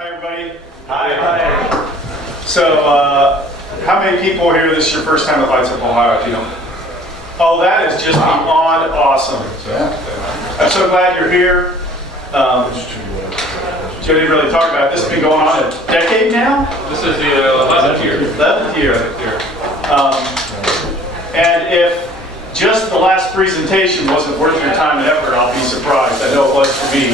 Hi, everybody. Hi. So, how many people here, this is your first time at Lights Up Ohio, you know? Oh, that is just beyond awesome. I'm so glad you're here. Joe didn't really talk about it. This has been going on a decade now? This is the 11th year. 11th year. And if just the last presentation wasn't worth your time and effort, I'll be surprised. I know it was for me.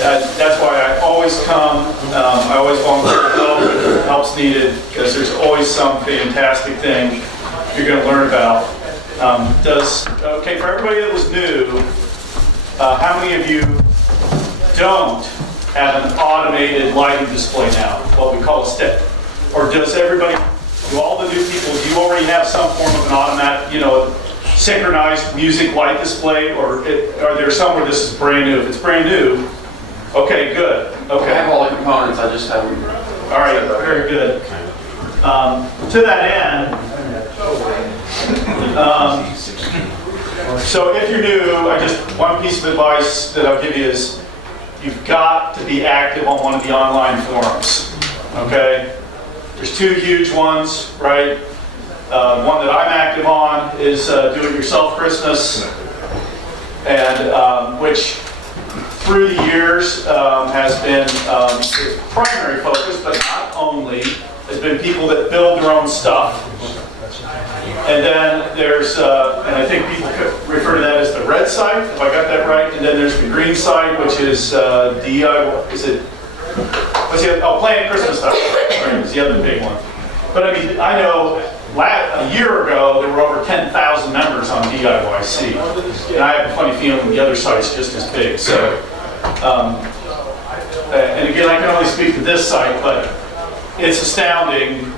That's why I always come. I always volunteer to help if help's needed, because there's always some fantastic thing you're going to learn about. Okay, for everybody that was new, how many of you don't have an automated lighting display now, what we call a STEP? Or does everybody, do all the new people, do you already have some form of an automatic, synchronized music light display, or are there some where this is brand new? If it's brand new, okay, good. Okay. I have all the components, I just haven't. All right, very good. To that end, so if you're new, one piece of advice that I'll give you is you've got to be active on one of the online forums, okay? There's two huge ones, right? One that I'm active on is Do It Yourself Christmas, and which through the years has been its primary focus, but not only, has been people that build their own stuff. And then there's, and I think people refer to that as the red site, if I got that right. And then there's the green site, which is DIY, is it, what's the other, oh, Planned Christmas stuff, right, is the other big one. But I mean, I know a year ago, there were over 10,000 members on DIYC. And I have a funny feeling the other site's just as big. So, and again, I can only speak to this site, but it's astounding.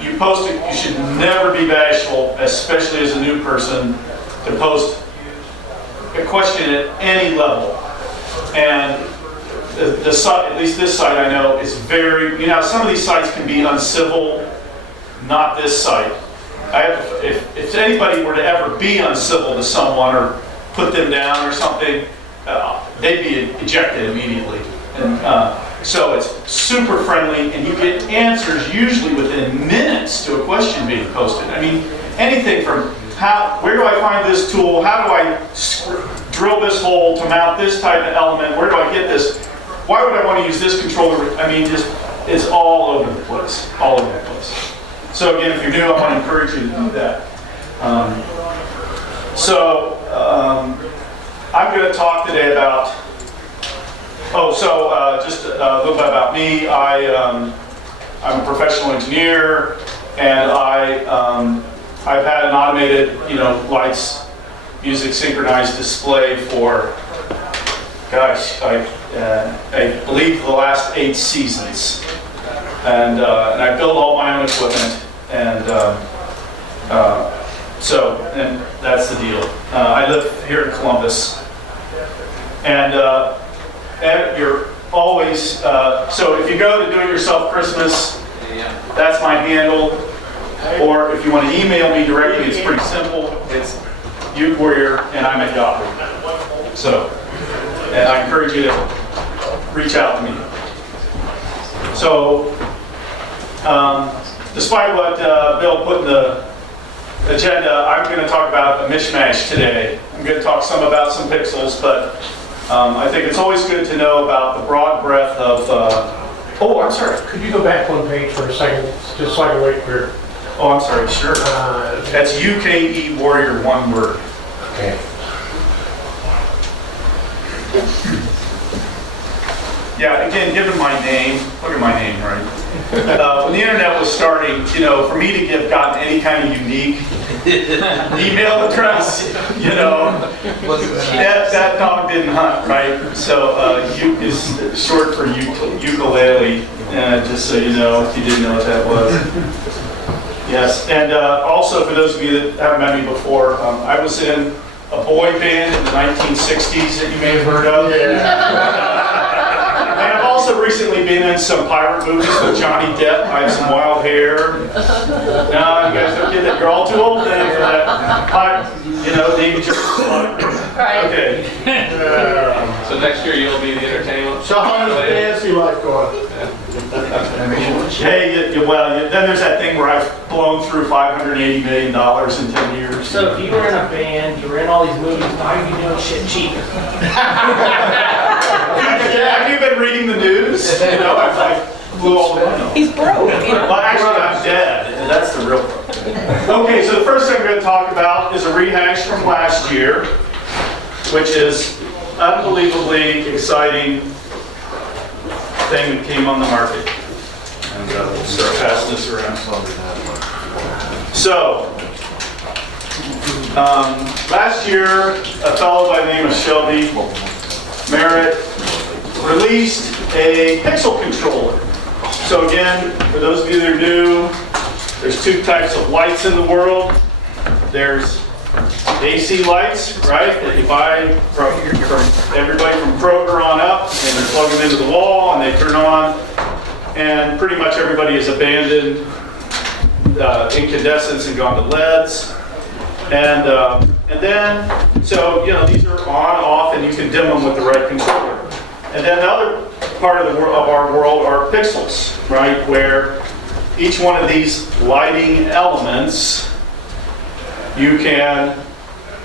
You post it, you should never be bashful, especially as a new person, to post a question at any level. And the site, at least this site I know, is very, some of these sites can be uncivil, not this site. If anybody were to ever be uncivil to someone or put them down or something, they'd be ejected immediately. And so it's super friendly, and you get answers usually within minutes to a question being posted. I mean, anything from where do I find this tool? How do I drill this hole to mount this type of element? Where do I get this? Why would I want to use this controller? I mean, just it's all over the place, all over the place. So again, if you're new, I want to encourage you to do that. I'm going to talk today about. Just a little bit about me. I'm a professional engineer, and I've had an automated, lights, music synchronized display for, gosh, I believe the last 8 seasons, and I build all my own equipment, and and that's the deal. I live here in Columbus, and you're always, so if you go to Do It Yourself Christmas, that's my handle. Or if you want to email me directly, it's pretty simple. It's Ute Warrior, and I'm at Yahoo. So, and I encourage you to reach out to me. So, despite what Bill put in the agenda, I'm going to talk about a mishmash today. I'm going to talk some about some pixels, but I think it's always good to know about the broad breadth of. Oh, I'm sorry. Could you go back one page for a second, just so I can wait for. Oh, I'm sorry. Sure. That's UKE Warrior, one word. Okay. Yeah. Again, given my name, look at my name, right? When the internet was starting, for me to have gotten any kind of unique email address, that dog didn't hunt, right? So Ute is short for ukulele, just so you know, if you didn't know what that was. Yes, and also for those of you that haven't met me before, I was in a boy band in the 1960s that you may have heard of. And I've also recently been in some pirate movies with Johnny Depp. I have some wild hair. No, you guys don't get that. You're all too old then for that. David Jones. Right. Okay. So next year you'll be the entertainment. So how does fantasy life going? Hey, then there's that thing where I've blown through $580 million in 10 years. So if you were in a band, you were in all these movies, now you'd be doing shit cheap. Have you been reading the news? You know, I blew all the money. He's broke. Well, actually, I'm dead, and that's the real problem. Okay, so the first thing we're going to talk about is a rehash from last year, which is unbelievably exciting thing that came on the market. And we'll start passing this around. So, last year, a fellow by the name of Shelby Merritt released a pixel controller. So again, for those of you that are new, there's two types of lights in the world. There's AC lights, right, that you buy from everybody from Kroger on up, and you plug them into the wall and they turn on, and pretty much everybody has abandoned incandescents and gone to LEDs. And then, so, you know, these are on, off, and you can dim them with the right controller. And then the other part of our world are pixels, right, where each one of these lighting elements, you can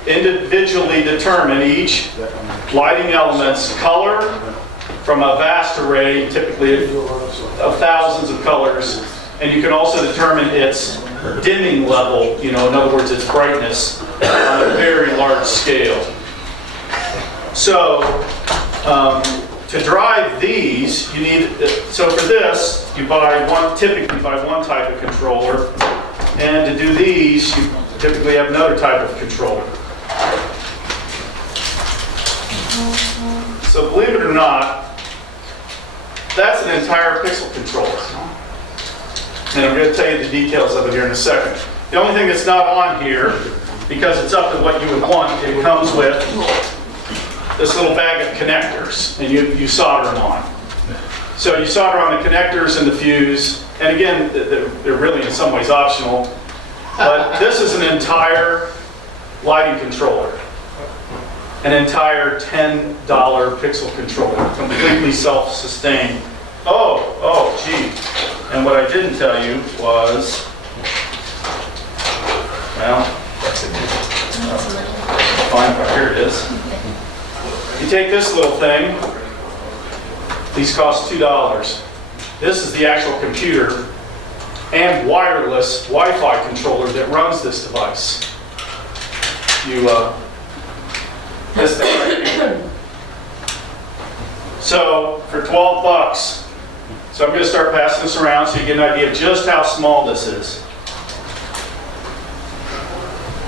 individually determine each lighting element's color from a vast array, typically of thousands of colors, and you can also determine its dimming level, you know, in other words, its brightness on a very large scale. So, to drive these, you need, so for this, you typically buy one type of controller, and to do these, you typically have another type of controller. So believe it or not, that's an entire pixel controller. And I'm going to tell you the details of it here in a second. The only thing that's not on here, because it's up to what you would want, it comes with this little bag of connectors, and you solder them on. So you solder on the connectors and the fuse, and again, they're really in some ways optional, but this is an entire lighting controller. An entire $10 pixel controller, completely self-sustained. Oh, gee. And what I didn't tell you was, well, fine, here it is. You take this little thing, these cost $2. This is the actual computer and wireless Wi-Fi controller that runs this device. This thing right here. So for $12, so I'm going to start passing this around so you get an idea of just how small this is.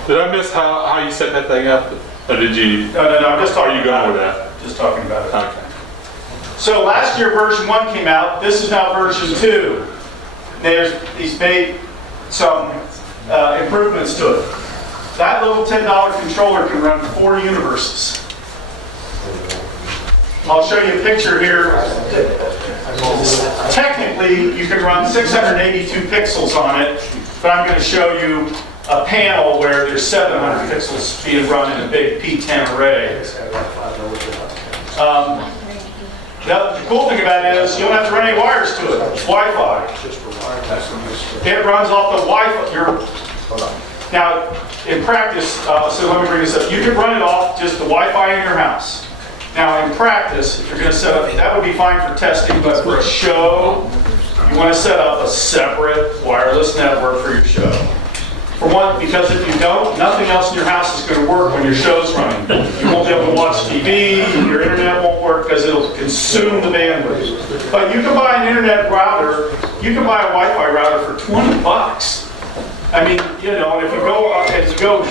Did I miss how you set that thing up? Or did you? No, I'm just talking Are you about going with it. that? Just talking about it. Okay. So last year version 1 came out. This is now version 2. He's made some improvements to it. That little $10 controller can run 4 universes. I'll show you a picture here. Technically, you can run 682 pixels on it, but I'm going to show you a panel where there's 700 pixels being run in a big P10 array. Now, the cool thing about it is you don't have to run any wires to it. It's Wi-Fi. It runs off the Wi-Fi. Now, in practice, so let me bring this up. You can run it off just the Wi-Fi in your house. Now, in practice, if you're going to set up, that would be fine for testing, but for a show, you want to set up a separate wireless network for your show. For one, because if you don't, nothing else in your house is going to work when your show's running. You won't be able to watch TV, your internet won't work because it'll consume the bandwidth. But you can buy an internet router, you can buy a Wi-Fi router for $20. I mean, you know, and if you go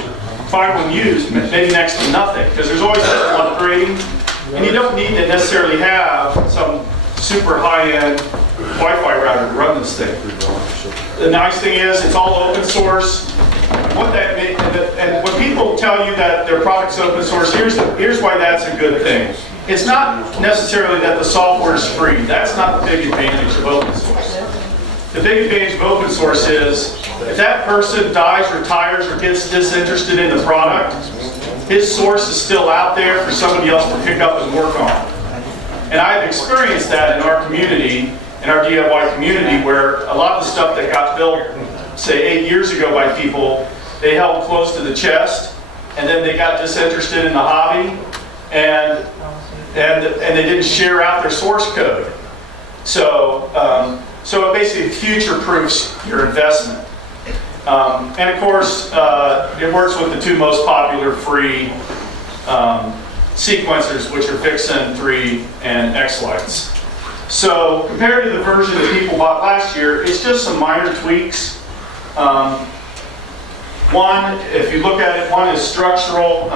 find one used, maybe next to nothing, because there's always that upgrading, and you don't need to necessarily have some super high-end Wi-Fi router to run this thing. The nice thing is, it's all open source. And when people tell you that their product's open source, here's why that's a good thing. It's not necessarily that the software is free. That's not the big advantage of open source. The big advantage of open source is, if that person dies, retires, or gets disinterested in the product, his source is still out there for somebody else to pick up and work on. And I've experienced that in our community, in our DIY community where a lot of the stuff that got built, say 8 years ago by people, they held close to the chest, and then they got disinterested in the hobby, and they didn't share out their source code. So, so it basically future-proofs your investment. And of course, it works with the two most popular free sequencers, which are Vixen 3 and X-Lights. So compared to the version that people bought last year, it's just some minor tweaks. One, if you look at it, one is structural.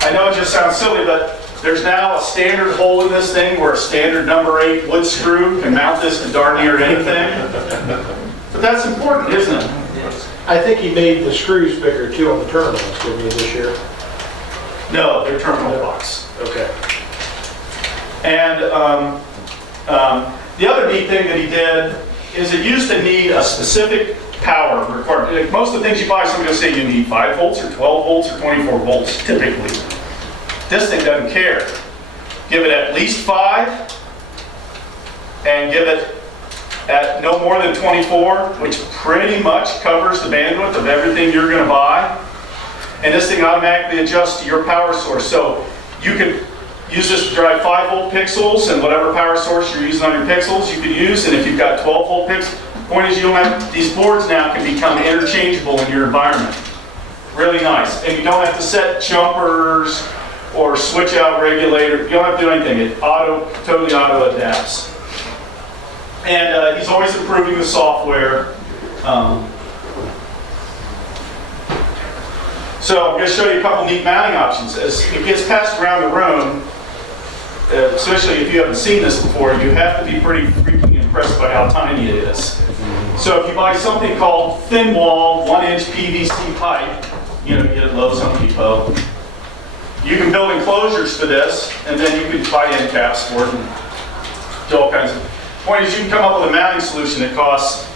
I know it just sounds silly, but there's now a standard hole in this thing where a standard number 8 wood screw can mount this to darn near anything. But that's important, isn't it? I think he made the screws bigger too on the terminals, didn't he, this year? No, they're terminal blocks. Okay. And the other neat thing that he did is it used to need a specific power required. Like most of the things you buy, somebody will say you need 5 volts or 12 volts or 24 volts typically. This thing doesn't care. Give it at least 5 and give it at no more than 24, which pretty much covers the bandwidth of everything you're going to buy. And this thing automatically adjusts to your power source. So you could use this to drive 5 volt pixels and whatever power source you're using on your pixels you could use. And if you've got 12 volt pixels, the point is you don't have, these boards now can become interchangeable in your environment. Really nice. And you don't have to set jumpers or switch out regulator. You don't have to do anything. It totally auto adapts. And he's always improving the software. So I'm going to show you a couple neat mounting options. As it gets passed around the room, especially if you haven't seen this before, you have to be pretty freaking impressed by how tiny it is. So if you buy something called thin wall 1-inch PVC pipe, you know, you get it at Lowe's, Home Depot, you can build enclosures for this, and then you can buy end caps for it and do all kinds of. Point is, you can come up with a mounting solution that costs,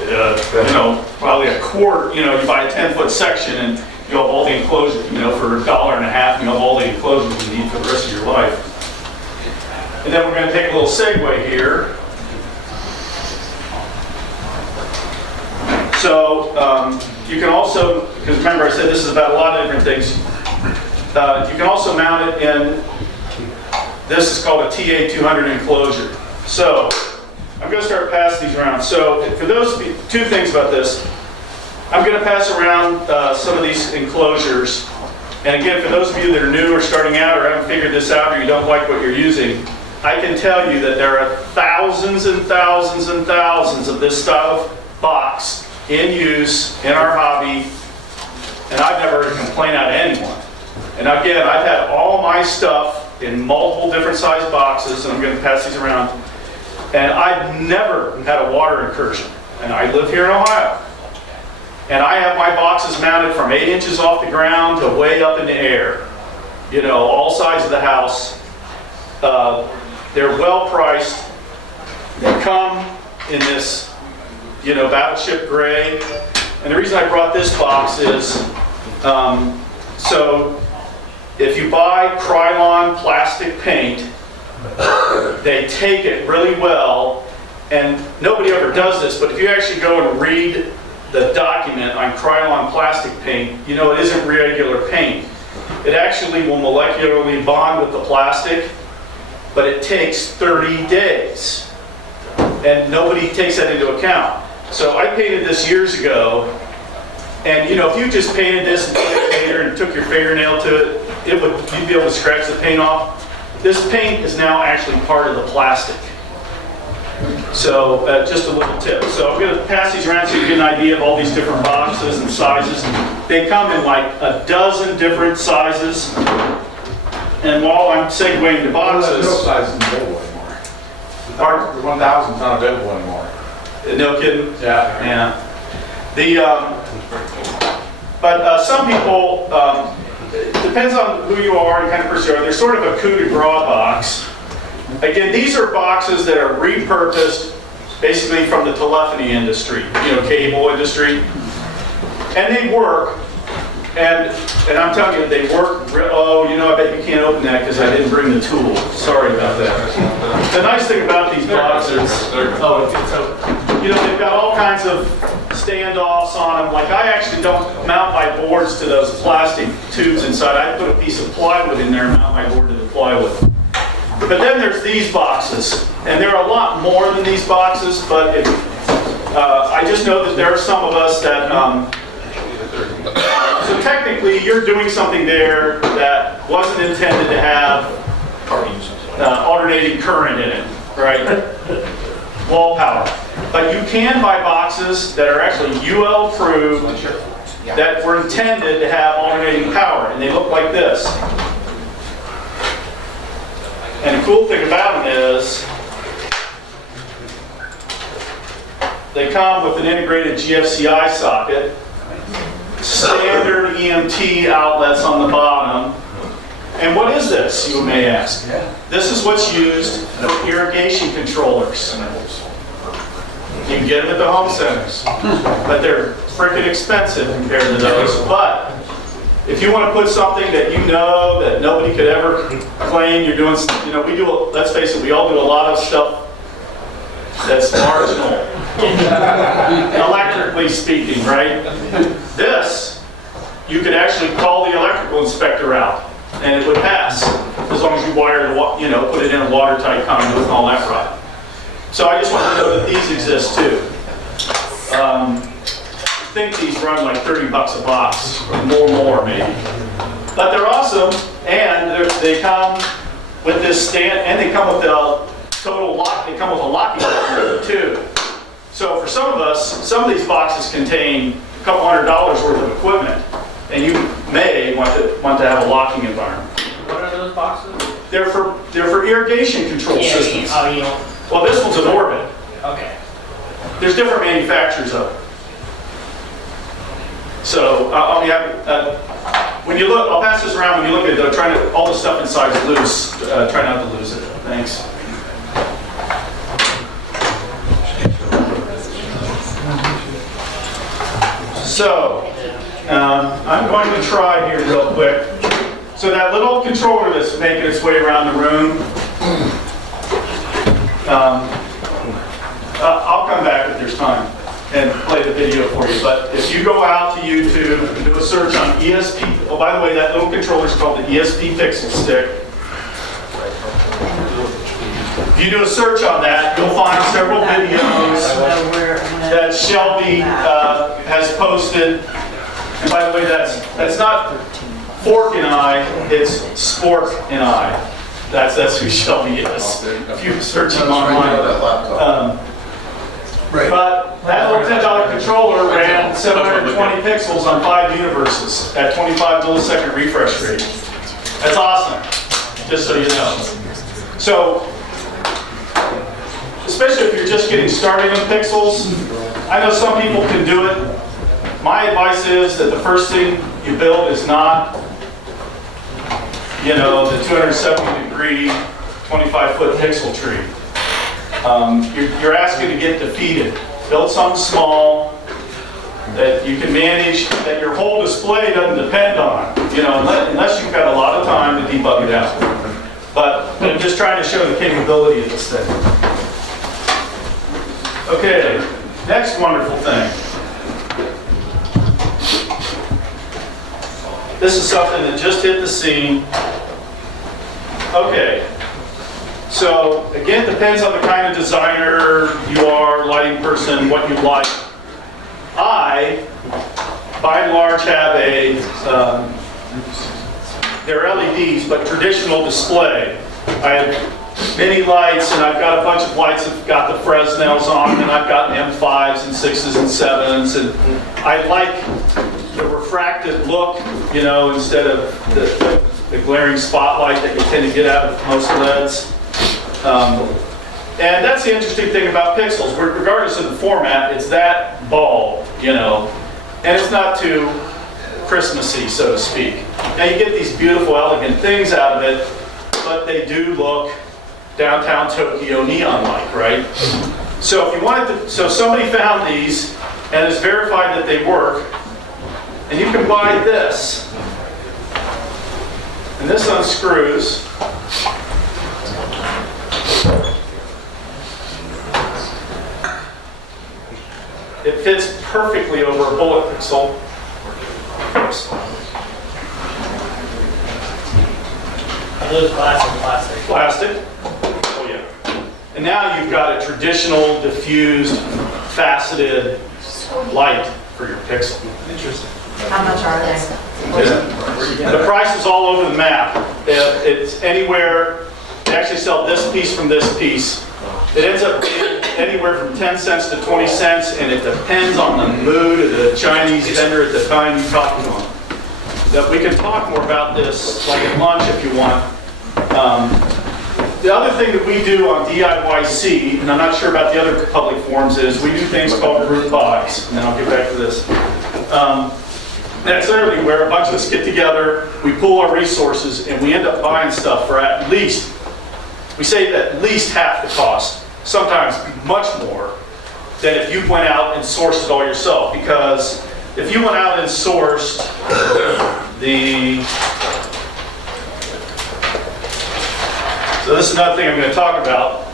you know, probably a quart. You know, you buy a 10-foot section and you have all the enclosures, you know, for $1.50, you have all the enclosures you need for the rest of your life. And then we're going to take a little segue here. So you can also, because remember I said this is about a lot of different things, you can also mount it in, this is called a TA200 enclosure. So I'm going to start passing these around. So for those, two things about this. I'm going to pass around some of these enclosures. And again, for those of you that are new or starting out or haven't figured this out or you don't like what you're using, I can tell you that there are thousands and thousands and thousands of this style of box in use in our hobby, and I've never heard a complaint out of anyone. And again, I've had all my stuff in multiple different size boxes, and I'm going to pass these around. And I've never had a water incursion. And I live here in Ohio. And I have my boxes mounted from 8 inches off the ground to way up in the air. You know, all sides of the house. They're well priced. They come in this, you know, battleship gray. And the reason I brought this box is, so if you buy Krylon plastic paint, they take it really well, and nobody ever does this, but if you actually go and read the document on Krylon plastic paint, you know it isn't regular paint. It actually will molecularly bond with the plastic, but it takes 30 days, and nobody takes that into account. So I painted this years ago, and you know, if you just painted this and put it later and took your fingernail to it, you'd be able to scratch the paint off. This paint is now actually part of the plastic. So just a little tip. So I'm going to pass these around so you get an idea of all these different boxes and sizes. They come in like a dozen different sizes. And while I'm segueing the boxes... No size isn't available anymore. Pardon? The 1000 is not available anymore. No kidding? Yeah. Yeah. But some people, it depends on who you are and kind of person you are. They're sort of a coup de grace box. Again, these are boxes that are repurposed basically from the telephony industry, you know, cable industry. And they work, And I'm telling you, they work, oh, you know, I bet you can't open that because I didn't bring the tool. Sorry about that. The nice thing about these boxes, Oh, it's open. you know, they've got all kinds of standoffs on them. Like, I actually don't mount my boards to those plastic tubes inside. I put a piece of plywood in there and mount my board to the plywood. But then there's these boxes, and there are a lot more than these boxes, but I just know that there are some of us that, so technically you're doing something there that wasn't intended to have alternating current in it, right? Wall power. But you can buy boxes that are actually UL approved that were intended to have alternating power, and they look like this. And the cool thing about them is they come with an integrated GFCI socket, standard EMT outlets on the bottom. And what is this, you may ask? This is what's used for irrigation controllers. You can get them at the home centers, but they're freaking expensive compared to those. But if you want to put something that you know that nobody could ever claim you're doing, you know, we do, let's face it, we all do a lot of stuff that's marginal, electrically speaking, right? This, you could actually call the electrical inspector out and it would pass as long as you wire the, you know, put it in a watertight conduit and all that right. So I just want to know that these exist too. I think these run like 30 bucks a box, or more maybe. But they're awesome, and they come with this stand, and they come with a total lock. They come with a locking mechanism too. So for some of us, some of these boxes contain a couple $100 worth of equipment, and you may want to have a locking environment. What are those boxes? They're for irrigation control systems. Oh, you know, Well, this one's an Orbit. okay. There's different manufacturers of it. So I'll be happy. When you look, I'll pass this around. When you look at it, try to, all the stuff inside is loose. Try not to lose it. Thanks. So I'm going to try here real quick. So that little controller that's making its way around the room, I'll come back if there's time and play the video for you. But if you go out to YouTube and do a search on ESP, oh, by the way, that little controller is called the ESP Pixel Stick. If you do a search on that, you'll find several videos that Shelby has posted. And by the way, that's not Fork and I, it's Spork and I. That's who Shelby is. If you search him online. But that little $10 controller ran 720 pixels on 5 universes at 25 millisecond refresh rate. That's awesome, just so you know. So, especially if you're just getting started in pixels, I know some people can do it. My advice is that the first thing you build is not, you know, the 270-degree, 25-foot pixel tree. You're asking to get defeated. Build something small that you can manage, that your whole display doesn't depend on, you know, unless you've got a lot of time to debug it out. But I'm just trying to show the capability of this thing. Okay, next wonderful thing. This is something that just hit the scene. Okay. So, again, depends on the kind of designer you are, lighting person, what you like. I, by and large, have they're LEDs, but traditional display. I have mini lights, and I've got a bunch of lights that have got the Fresnels on them, and I've got M5s and 6s and 7s, and I like the refracted look, you know, instead of the glaring spotlight that you tend to get out of most LEDs. And that's the interesting thing about pixels. Regardless of the format, it's that bulb, you know, and it's not too Christmassy, so to speak. Now you get these beautiful, elegant things out of it, but they do look downtown Tokyo neon-like, right? So if you wanted to, so somebody found these and has verified that they work. And you can buy this. And this unscrews. It fits perfectly over a bullet pixel. Are those plastic? Plastic. Oh yeah. And now you've got a traditional diffused faceted light for your pixel. Interesting. How much are they? The price is all over the map. It's anywhere, they actually sell this piece from this piece. It ends up being anywhere from 10 cents to 20 cents, and it depends on the mood of the Chinese vendor at the time you're talking on. That we can talk more about this like at lunch if you want. The other thing that we do on DIYC, and I'm not sure about the other public forums, is we do things called group buys, and then I'll get back to this. That's literally where a bunch of us get together, we pool our resources, and we end up buying stuff for at least, we say at least half the cost, sometimes much more, than if you went out and sourced it all yourself. Because if you went out and sourced so this is another thing I'm going to talk about,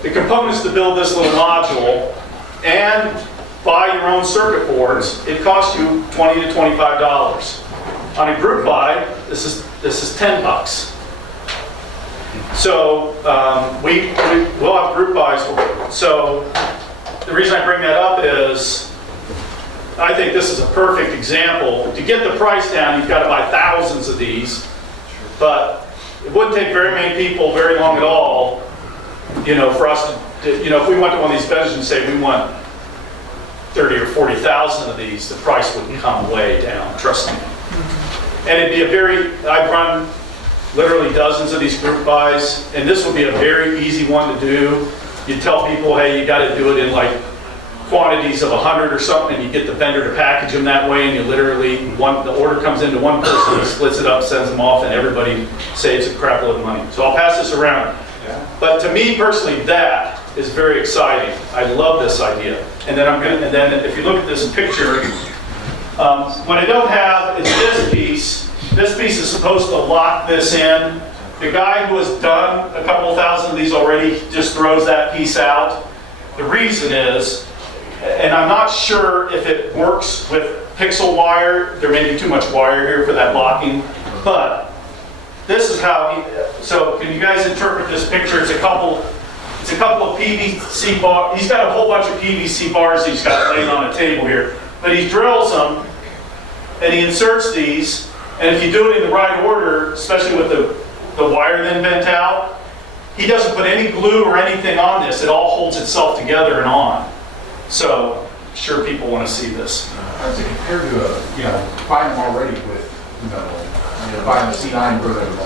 the components to build this little module and buy your own circuit boards, it costs you $20 to $25. On a group buy, this is $10. So we'll have group buys. So the reason I bring that up is I think this is a perfect example. To get the price down, you've got to buy thousands of these, but it wouldn't take very many people very long at all, for us to, if we went to one of these vendors and say we want 30 or 40,000 of these, the price would come way down, trust me. And it'd be I've run literally dozens of these group buys, and this would be a very easy one to do. You tell people, hey, you got to do it in like quantities of 100 or something, and you get the vendor to package them that way, and you literally, the order comes into one person, he splits it up, sends them off, and everybody saves a crap load of money. So I'll pass this around. But to me personally, that is very exciting. I love this idea. And then if you look at this picture, what I don't have is this piece. This piece is supposed to lock this in. The guy who has done a couple thousand of these already just throws that piece out. The reason is, and I'm not sure if it works with pixel wire. There may be too much wire here for that locking, but this is how so can you guys interpret this picture? It's a couple of PVC bars. He's got a whole bunch of PVC bars he's got laying on a table here, but he drills them and he inserts these, and if you do it in the right order, especially with the wire then bent out, he doesn't put any glue or anything on this. It all holds itself together and on. So, sure people want to see this. How does it compare to, buying them already with metal? Buying the C9 version of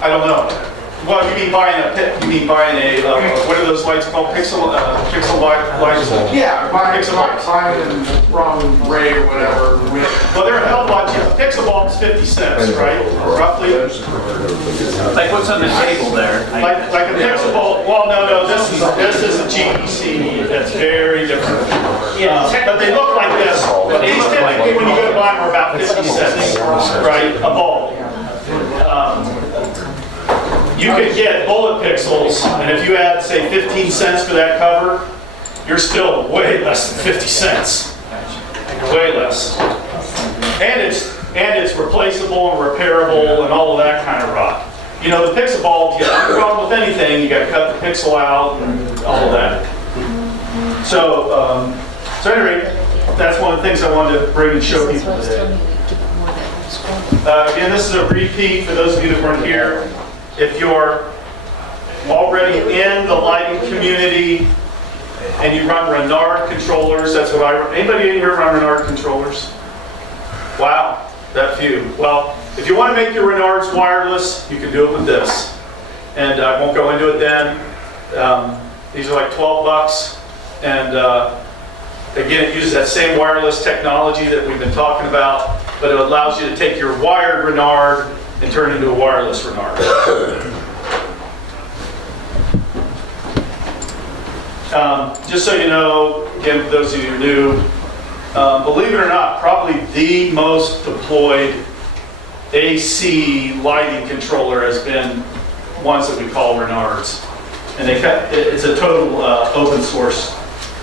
I don't know. Well, you mean buying what are those lights called? Pixel lights? Yeah, buying them from Ray or whatever. Well, they're a hell of a lot cheaper. Pixel bulb is 50 cents, right? Roughly. Like what's on the table there? Like a pixel bulb. Well, no. This is a GEC. That's very different. But they look like this. But these typically, when you go to buy them, are about 50 cents, right? A bulb. You could get bullet pixels, and if you add, say, 15 cents for that cover, you're still way less than 50 cents. Way less. And it's replaceable and repairable and all of that kind of rot. The pixel bulb, you have a problem with anything, you got to cut the pixel out and all of that. So anyway, that's one of the things I wanted to bring and show people today. Again, this is a repeat for those of you that weren't here. If you're already in the lighting community and you run Renard controllers, that's what I run. Anybody in here run Renard controllers? Wow, that few. Well, if you want to make your Renards wireless, you can do it with this. And I won't go into it then. These are like 12 bucks. And again, it uses that same wireless technology that we've been talking about, but it allows you to take your wired Renard and turn it into a wireless Renard. Just so you know, again, for those of you who are new, believe it or not, probably the most deployed AC lighting controller has been ones that we call Renards. And it's a total open source,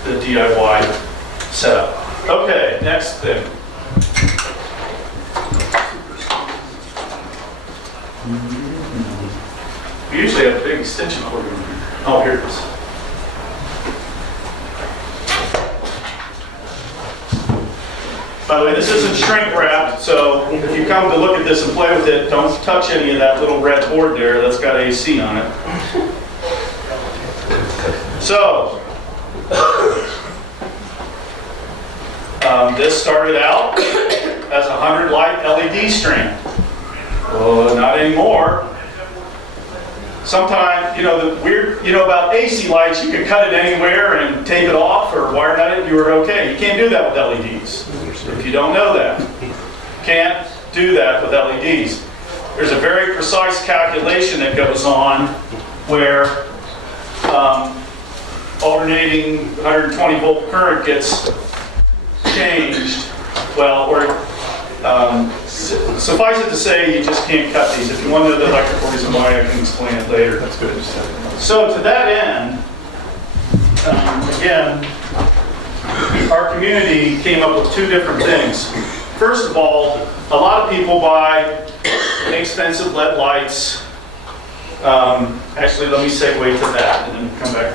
the DIY setup. Okay, next thing. We usually have a big extension cord in here. Oh, here it is. By the way, this isn't shrink wrapped, so if you come to look at this and play with it, don't touch any of that little red board there. That's got AC on it. So, this started out as a 100 light LED string. Well, not anymore. Sometimes, the weird, about AC lights, you could cut it anywhere and tape it off or wire nut it and you were okay. You can't do that with LEDs. If you don't know that, can't do that with LEDs. There's a very precise calculation that goes on where alternating 120 volt current gets changed. Well, suffice it to say, you just can't cut these. If you want to know the electrical reason why, I can explain it later. That's good. So to that end, again, our community came up with two different things. First of all, a lot of people buy inexpensive LED lights. Actually, let me segue to that and then come back.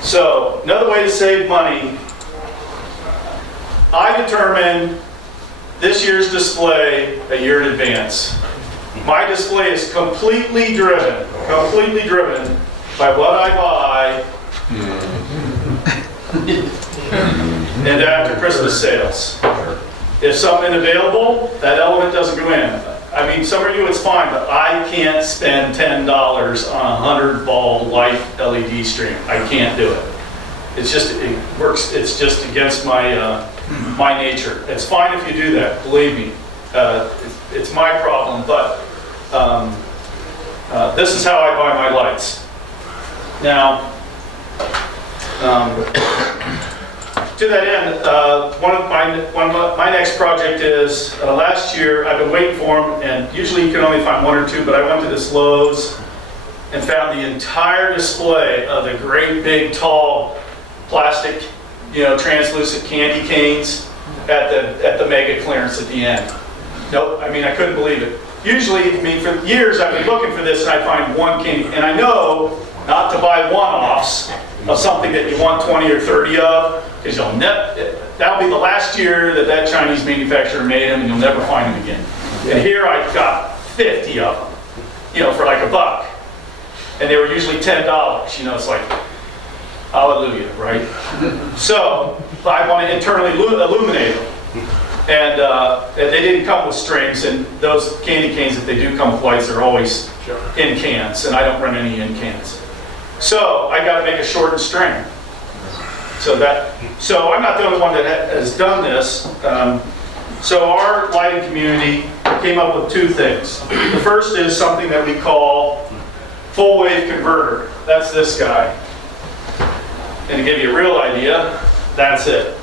So, another way to save money, I determine this year's display a year in advance. My display is completely driven by what I buy and after Christmas sales. If something available, that element doesn't go in. I mean, some of you it's fine, but I can't spend $10 on a 100 bulb light LED string. I can't do it. It's just, it works, it's just against my my nature. It's fine if you do that, believe me. It's my problem, but this is how I buy my lights. Now, to that end, my next project is, last year, I've been waiting for them, and usually you can only find one or two, but I went to this Lowe's and found the entire display of the great big tall plastic, translucent candy canes at the mega clearance at the end. Nope, I mean, I couldn't believe it. Usually, for years I've been looking for this and I find one candy, and I know not to buy one-offs of something that you want 20 or 30 of, because that'll be the last year that Chinese manufacturer made them and you'll never find them again. And here I got 50 of them, for like $1. And they were usually $10, it's like, hallelujah, right? So, I want to internally illuminate them. And they didn't come with strings, and those candy canes, if they do come with lights, they're always in cans, and I don't run any in cans. So, I got to make a shortened string. So I'm not the only one that has done this. So our lighting community came up with two things. The first is something that we call full wave converter. That's this guy. And to give you a real idea, that's it.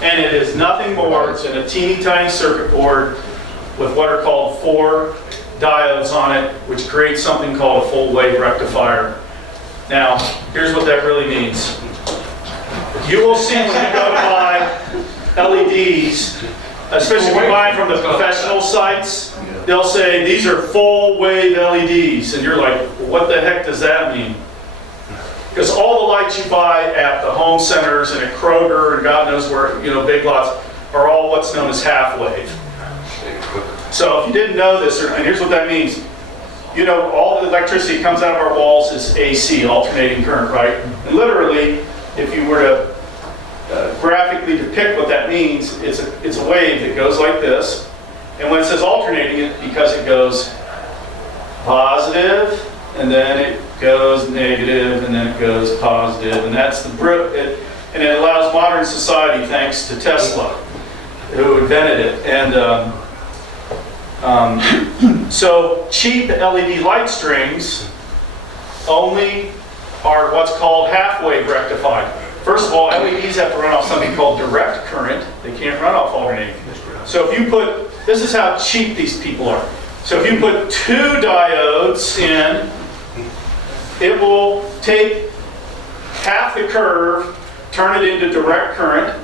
And it is nothing more than a teeny tiny circuit board with what are called 4 diodes on it, which creates something called a full wave rectifier. Now, here's what that really means. You will see when you go to buy LEDs, especially if you buy from the professional sites, they'll say these are full wave LEDs, and you're like, what the heck does that mean? Because all the lights you buy at the home centers and at Kroger and God knows where, big lots, are all what's known as half wave. So if you didn't know this, and here's what that means. All the electricity that comes out of our walls is AC, alternating current, right? And literally, if you were to graphically depict what that means, it's a wave that goes like this. And when it says alternating, it because it goes positive, and then it goes negative, and then it goes positive, and that's and it allows modern society, thanks to Tesla, who invented it. And so cheap LED light strings only are what's called half wave rectified. First of all, LEDs have to run off something called direct current. They can't run off alternating. So if you put, this is how cheap these people are. So if you put 2 diodes in, it will take half the curve, turn it into direct current.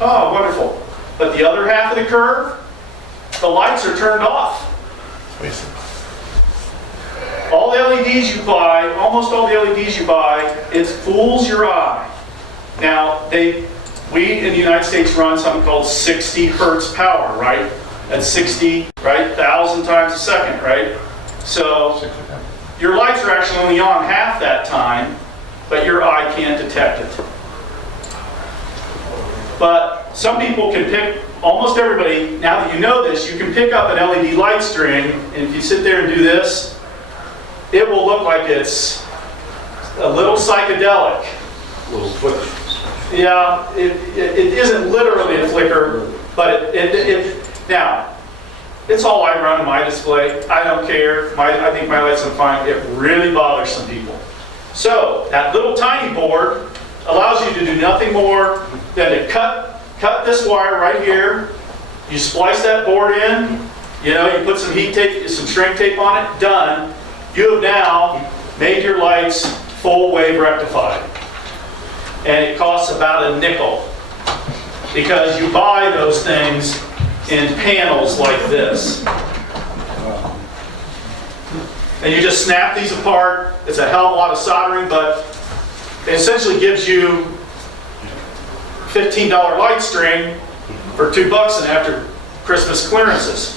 Oh, wonderful. But the other half of the curve, the lights are turned off. All the LEDs you buy, almost all the LEDs you buy, it fools your eye. Now, we in the United States run something called 60 hertz power, right? That's 60, right? 1,000 times a second, right? So your lights are actually only on half that time, but your eye can't detect it. But some people can pick, almost everybody, now that you know this, you can pick up an LED light string, and if you sit there and do this, it will look like it's a little psychedelic. Little flicker. Yeah, it isn't literally a flicker, but now, it's all I run in my display. I don't care. I think my lights are fine. It really bothers some people. So, that little tiny board allows you to do nothing more than to cut this wire right here. You splice that board in. You know, you put some heat tape, some shrink tape on it. Done. You have now made your lights full wave rectified. And it costs about a nickel because you buy those things in panels like this. And you just snap these apart. It's a hell of a lot of soldering, but it essentially gives you $15 light string for $2 and after Christmas clearances.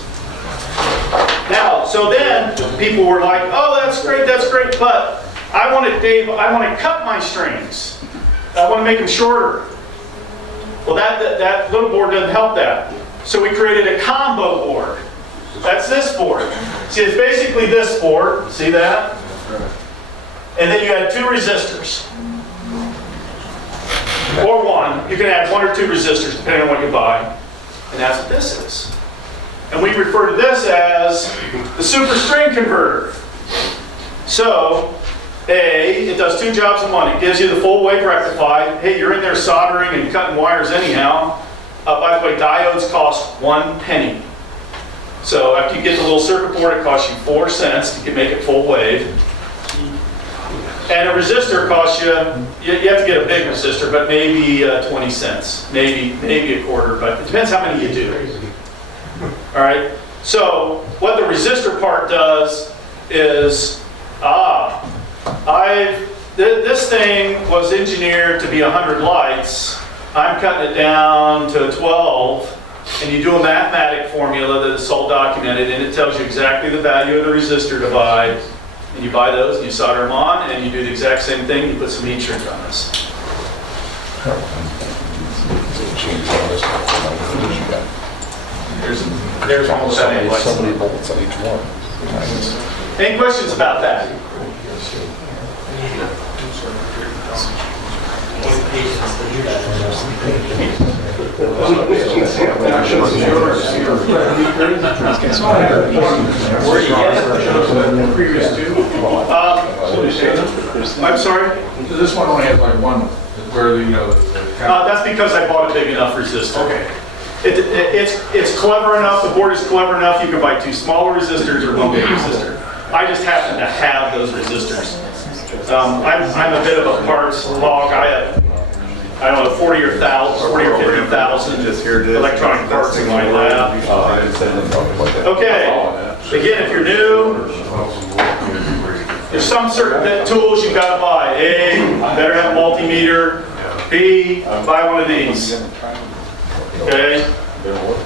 Now, so then people were like, oh, that's great, but I want to cut my strings. I want to make them shorter. Well, that little board doesn't help that. So we created a combo board. That's this board. See, it's basically this board. See that? And then you add 2 resistors. Or 1. You can add 1 or 2 resistors depending on what you buy. And that's what this is. And we refer to this as the super string converter. So, it does 2 jobs in 1. It gives you the full wave rectified. Hey, you're in there soldering and cutting wires anyhow. By the way, diodes cost 1 penny. So after you get the little circuit board, it costs you 4 cents to make it full wave. And a resistor costs you have to get a big resistor, but maybe 20 cents, maybe a quarter, but it depends how many you do. All right. So what the resistor part does is, this thing was engineered to be 100 lights. I'm cutting it down to 12. And you do a mathematic formula that is all documented, and it tells you exactly the value of the resistor to buy. And you buy those, and you solder them on, and you do the exact same thing. You put some heat shrink on this. There's almost that many lights. So many bolts on each one. Any questions about that? I'm sorry? So this one only has like 1, where the, That's because I bought a big enough resistor. Okay. It's clever enough, the board is clever enough, you can buy 2 smaller resistors or 1 big resistor. I just happen to have those resistors. I'm a bit of a parts hog. I don't know, 40 or 50,000 electronic parts in my lab. Okay, again, if you're new, there's some certain tools you've got to buy. A, better have a multimeter. B, buy one of these. Okay,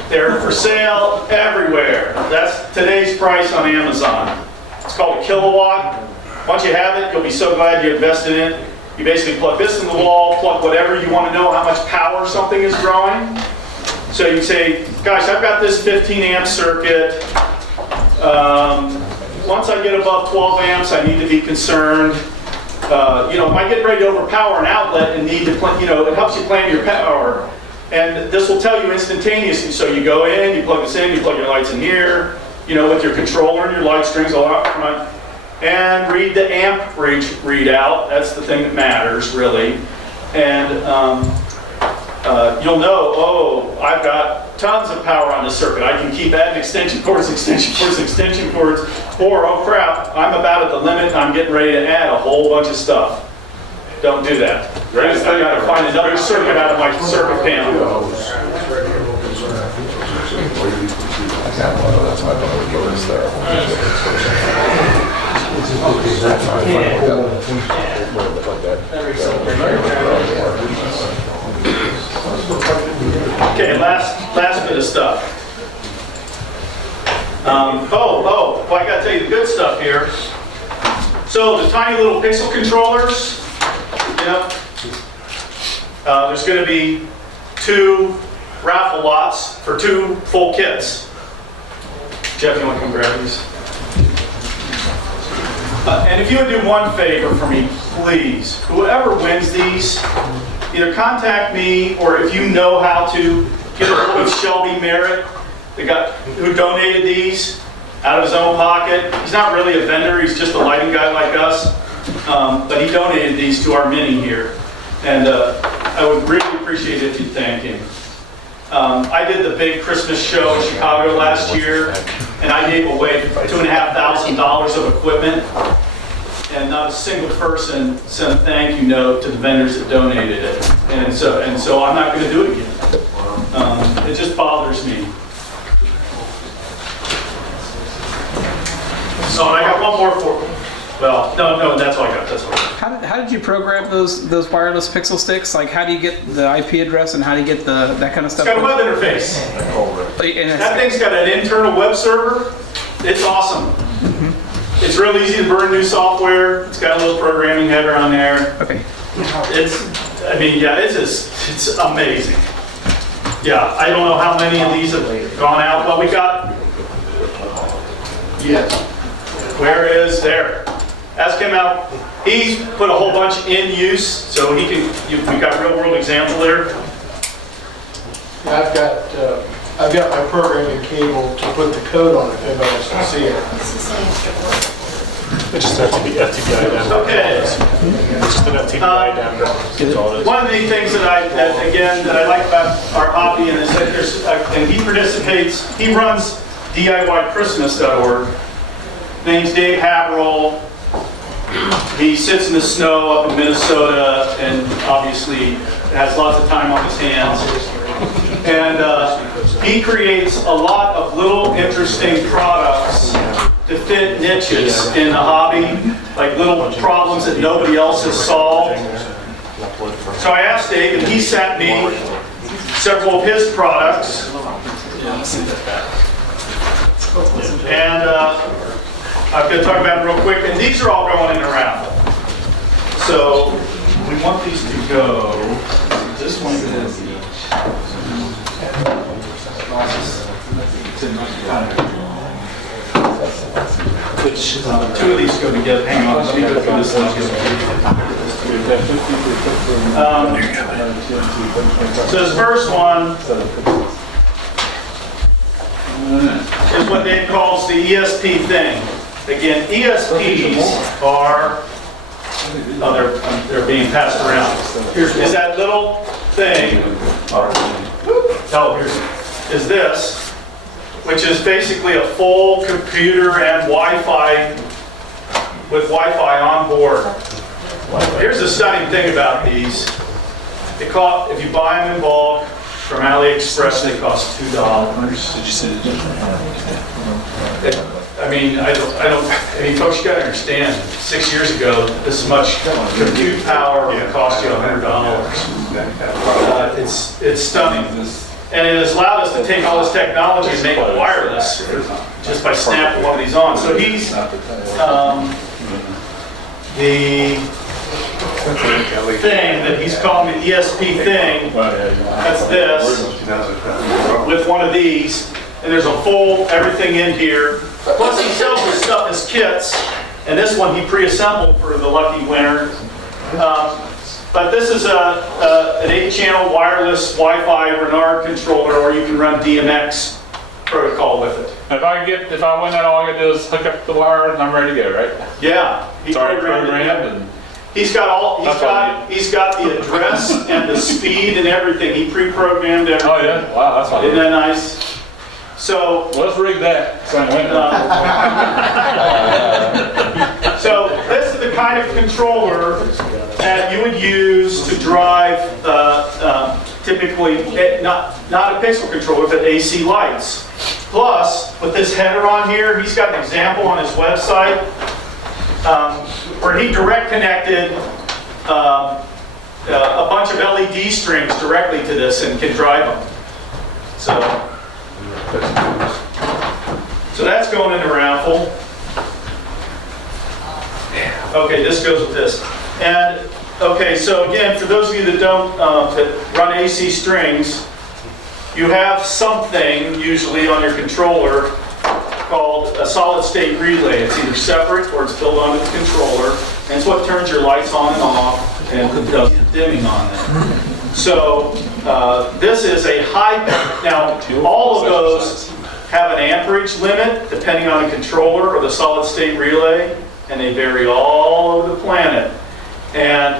they're for sale everywhere. That's today's price on Amazon. It's called a kilowatt. Once you have it, you'll be so glad you invested in it. You basically plug this in the wall, plug whatever you want to know how much power something is drawing. So you say, gosh, I've got this 15 amp circuit. Once I get above 12 amps, I need to be concerned. Am I getting ready to overpower an outlet and need to, it helps you plan your power. And this will tell you instantaneously. So you go in, you plug this in, you plug your lights in here, with your controller and your light strings all out front. And read the amp readout. That's the thing that matters, really. And you'll know, oh, I've got tons of power on this circuit. I can keep adding extension cords, or oh crap, I'm about at the limit and I'm getting ready to add a whole bunch of stuff. Don't do that. I've got to find another circuit out of my circuit panel. That's my point. Goes there. Okay, last bit of stuff. Well, I gotta tell you the good stuff here. So the tiny little pixel controllers, there's gonna be 2 raffle lots for 2 full kits. Jeff, you wanna come grab these? And if you would do one favor for me, please, whoever wins these, either contact me, or if you know how to, get a hold of Shelby Merritt, the guy who donated these out of his own pocket. He's not really a vendor, he's just a lighting guy like us, but he donated these to our mini here. And I would really appreciate it if you'd thank him. I did the big Christmas show in Chicago last year, and I gave away $2,500 of equipment, and not a single person sent a thank you note to the vendors that donated it. And so I'm not going to do it again. It just bothers me. So, and I got one more for. Well, no, that's all I got. That's all I got. How did you program those wireless Pixel sticks? Like, how do you get the IP address and how do you get that kind of stuff? It's got a web interface. That thing's got an internal web server. It's awesome. It's real easy to burn new software. It's got a little programming header on there. Okay. It's amazing. Yeah, I don't know how many of these have gone out. Well, we got. Yes. Where is there? Ask him out. He's put a whole bunch in use, so he can. We've got real world example there. I've got my programming cable to put the code on it if anybody wants to see it. It just has to be FTPI down. Okay. It's just an FTPI down. That's all it is. One of the things that I like about our hobby is that and he participates. He runs DIYChristmas.org. Name's Dave Haverall. He sits in the snow up in Minnesota and obviously has lots of time on his hands. And he creates a lot of little interesting products to fit niches in the hobby, like little problems that nobody else has solved. So I asked Dave, and he sent me several of his products. And I'm going to talk about it real quick. And these are all going in a raffle. So we want these to go. This one is which 2 of these go together. Hang on, let me go through this list. So this first one is what Dave calls the ESP thing. Again, ESPs are, they're being passed around. Is that little thing, is this, which is basically a full computer and Wi-Fi, with Wi-Fi on board. Here's the stunning thing about these. They cost, if you buy them in bulk from AliExpress, they cost $2. I mean, folks, you gotta understand, 6 years ago, this much compute power would cost you $100. It's stunning. And it has allowed us to take all this technology and make it wireless just by snapping one of these on. So he's the thing that he's calling the ESP thing. That's this with one of these. And there's a full everything in here. Plus he sells his stuff as kits. And this one he pre-assembled for the lucky winner. But this is an 8-channel wireless Wi-Fi Renard controller, or you can run DMX protocol with it. If I win that, all I gotta do is hook up the wire and I'm ready to go, right? Yeah. It's already programmed and He's got the address and the speed and everything. He pre-programmed everything. Oh, yeah? Wow, that's Isn't fine. that nice? So, Let's rig that. So so this is the kind of controller that you would use to drive typically, not a pixel controller, but AC lights. Plus, with this header on here, he's got an example on his website where he direct connected a bunch of LED strings directly to this and can drive them. So that's going in the raffle. Okay, this goes with this. And okay, so again, for those of you that don't that run AC strings, you have something usually on your controller called a solid state relay. It's either separate or it's built onto the controller, and it's what turns your lights on and off and does the dimming on them. So this is a high, now all of those have an amperage limit depending on the controller or the solid state relay, and they vary all over the planet. And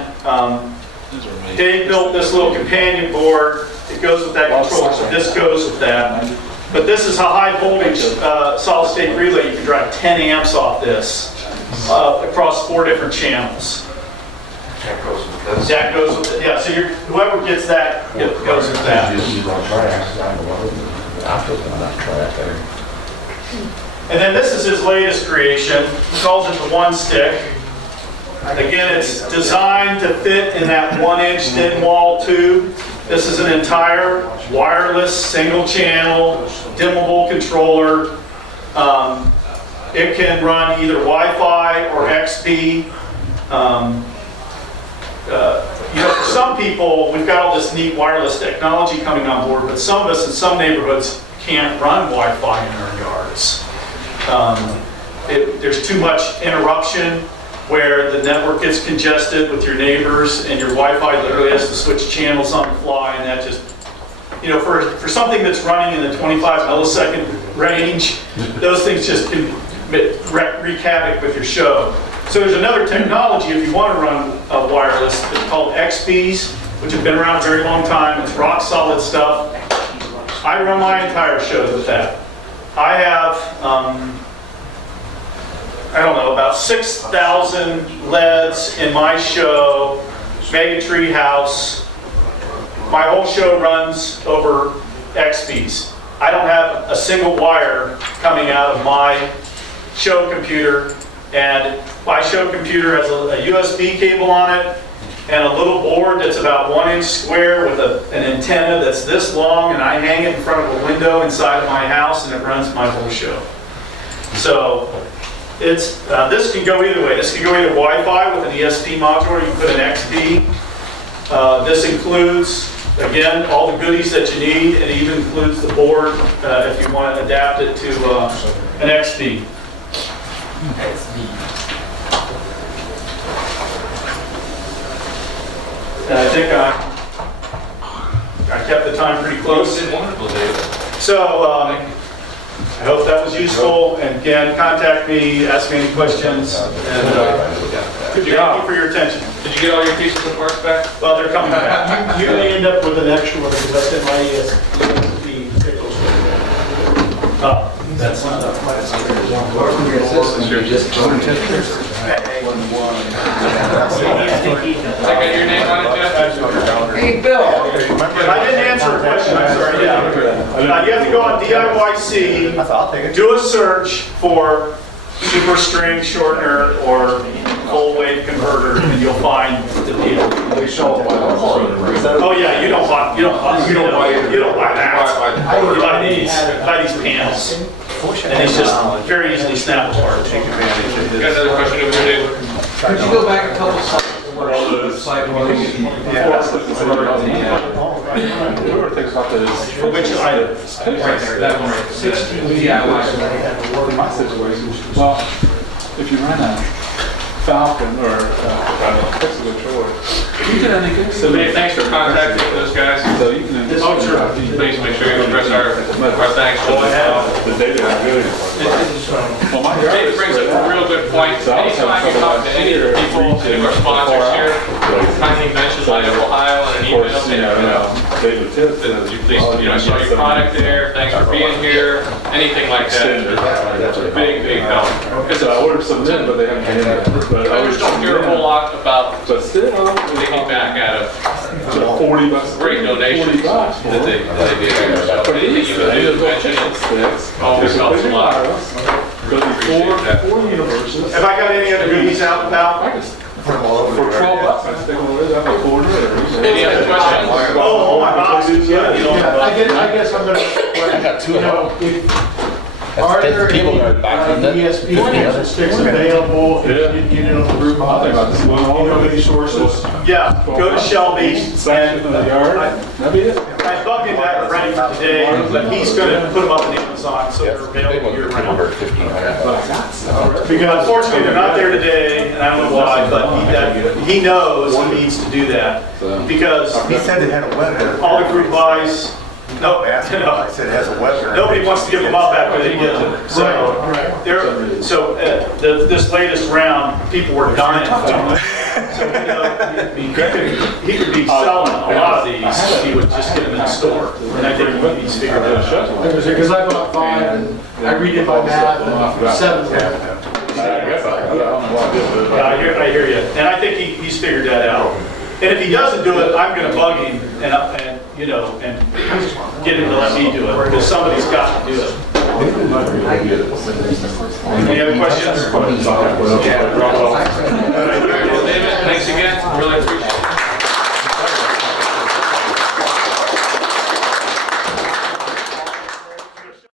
Dave built this little companion board. It goes with that controller, so this goes with that. But this is a high voltage solid state relay. You can drive 10 amps off this across 4 different channels. That goes with this. That goes with it. Yeah, so whoever gets that goes with that. And then this is his latest creation. He calls it the One Stick. Again, it's designed to fit in that 1-inch thin wall tube. This is an entire wireless, single channel, dimmable controller. It can run either Wi-Fi or XP. For some people, we've got all this neat wireless technology coming on board, but some of us in some neighborhoods can't run Wi-Fi in our yards. There's too much interruption where the network gets congested with your neighbors and your Wi-Fi literally has to switch channels on the fly, and that just, for something that's running in the 25 millisecond range, those things just can wreak havoc with your show. So there's another technology if you want to run wireless. It's called XPs, which have been around a very long time. It's rock solid stuff. I run my entire shows with that. I have, about 6,000 LEDs in my show, Mega Tree House. My whole show runs over XPs. I don't have a single wire coming out of my show computer, and my show computer has a USB cable on it and a little board that's about 1 inch square with an antenna that's this long, and I hang it in front of a window inside of my house, and it runs my whole show. So it's this can go either way. This can go either Wi-Fi with an ESP module, or you can put an XP. This includes, again, all the goodies that you need. It even includes the board if you want to adapt it to an XP. And I think I kept the time pretty close. Wonderful, David. So I hope that was useful. And again, contact me, ask me any questions. And thank you for your attention. Did you get all your pieces of parts back? Well, they're coming back. You may end up with an extra one because that's in my ESP pickles. That's not enough. I got your name on it, Jeff? Hey, Bill. I didn't answer a question, I'm sorry. Yeah. You have to go on DIYC, do a search for super string shortener or full wave converter, and you'll find the deal. They sell it by the whole. Oh yeah, you don't buy that. You buy these panels, and these just very easily snap apart. Got another question over here, David? Could you go back a couple slides? Whoever thinks about this. For which item? Right there, that one right there. Yeah, In my situation, well, if you run a Falcon or a pixel controller, you can only get. So Dave, thanks for contacting those guys. So you can. Oh, sure. Please make sure you address our thanks to The data is good. Well, my Dave brings up a real good point. Anytime you talk to any of the people people, any of our sponsors here, kindly mention Light Up Ohio in an Of email. course, you know, David Tibbs. That you please, I saw your product there, thanks for being here, anything like that. It's a big, big help. Because So I ordered some in, but they haven't came yet. But I vendors don't hear a whole lot about But still, taking back out of $40. great donations $40. that they did here. So anything you can do to mention it always helps a lot. But four universes. Have I got any other goodies out and about? For $12, I stick on it, I'm a quarter. Any other questions? Oh, my boxes, yeah, you know. I guess I'm gonna, you know, are there any ESP pencil sticks available? If you didn't get it on the group, I think about this one. you know any sources? Yeah, go to Shelby's Section of the and yard, that'd be it. I bugged him that ready for today, but he's gonna put them up on Amazon, so they're available year round. Because unfortunately, they're not there today, and I don't know why, but he knows he needs to do that. Because He said it had a weather. all the group buys, no, I said it has a weather. nobody wants to give them up after they get them. So, this latest round, people were dying for them. So, you know, he could be selling a lot of these if he would just get them in the store. And I think he's figured that out. Because I bought 5 and I redid my math and 7. I don't know why I did, but. Yeah, I hear you. And I think he's figured that out. And if he doesn't do it, I'm gonna bug him and you know, and get him to let me do it, because somebody's got to do it. Any other questions? David, thanks again, really appreciate it.